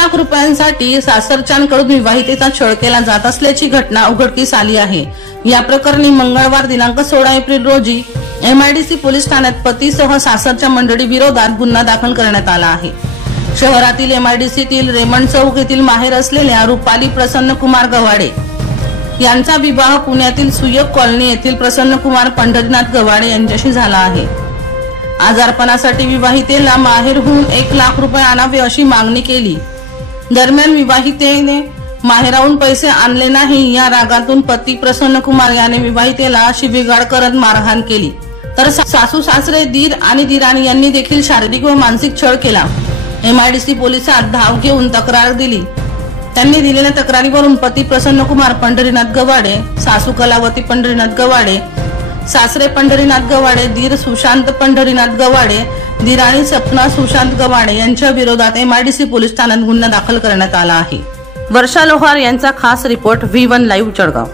लाख रुपयांसाठी सासरच्यांकडून विवाहितेचा छळ केला जात असल्याची घटना उघडकीस आली आहे। या प्रकरणी मंगळवार दिनांक 16 एप्रिल रोजी MIDC पोलीस ठाण्यात पतीसह सासरच्या मंडळी विरोधात गुन्हा दाखल करण्यात आला आहे। शहरातील MIDCतील रेमंड चौक येथील माहेर असलेल्या रुपाली प्रसन्न कुमार गवाडे यांचा विवाह पुण्यातील सुयोग कॉलनी येथील प्रसन्न कुमार पंढरीनाथ गवाडे यांच्याशी झाला आहे। आजारपणासाठी विवाहितेला माहेरहून 1 लाख रुपये आणावे अशी मागणी केली। दरम्यान विवाहितेने माहेराहून पैसे आणले नाही या रागातून पती प्रसन्न कुमार याने विवाहितेला शिवीगाळ करत मारहाण केली, तर सासू सासरे दीर आणि दिराणी यांनी देखील शारीरिक व मानसिक छळ केला। MIDC पोलिसात धाव घेऊन तक्रार दिली। त्यांनी दिलेल्या तक्रारीवरून पती प्रसन्न कुमार पंढरीनाथ गवाडे, सासू कलावती पंढरीनाथ गवाडे, सासरे पंढरीनाथ गवाडे, दीर सुशांत पंढरीनाथ गवाडे, दिराणी सपना सुशांत गवाडे यांच्या विरोधात MIDC पोलीस ठाण्यात गुन्हा दाखल करण्यात आला आहे। वर्षा लोहार यांचा खास रिपोर्ट V1 लाईव्ह जळगाव।